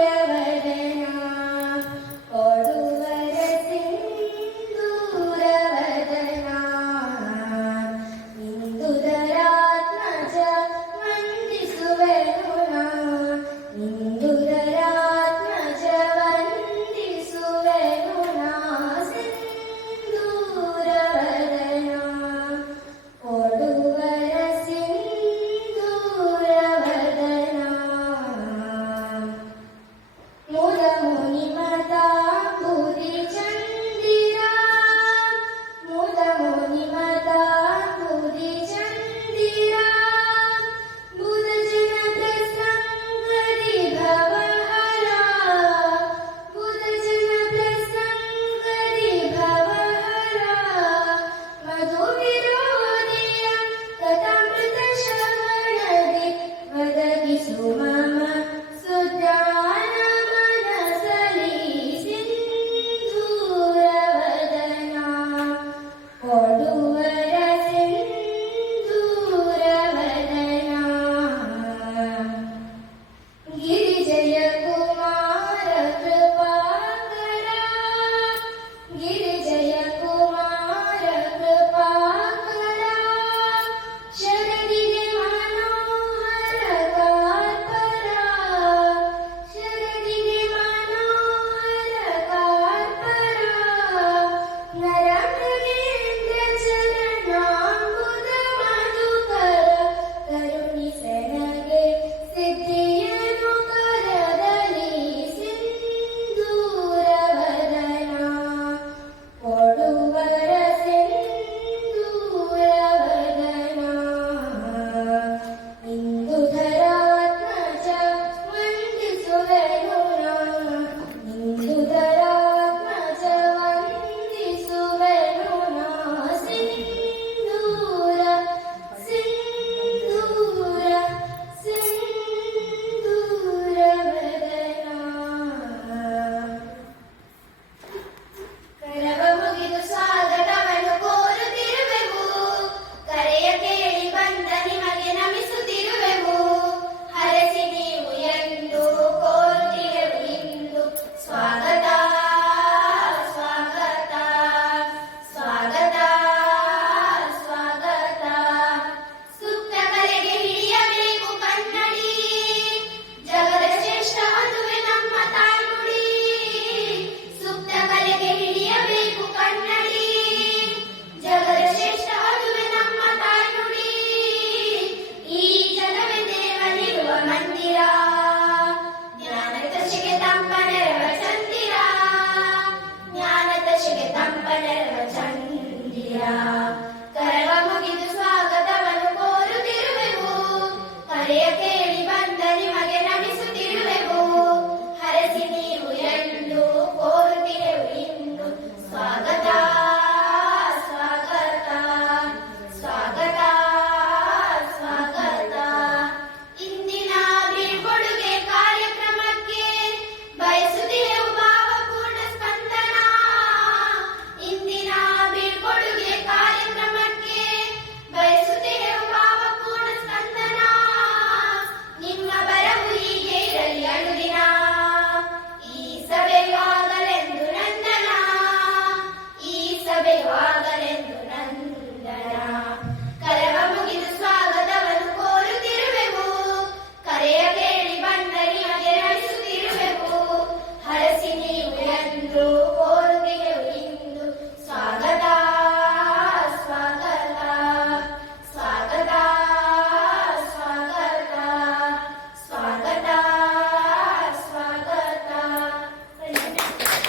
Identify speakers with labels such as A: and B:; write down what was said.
A: Yeah.
B: Yeah.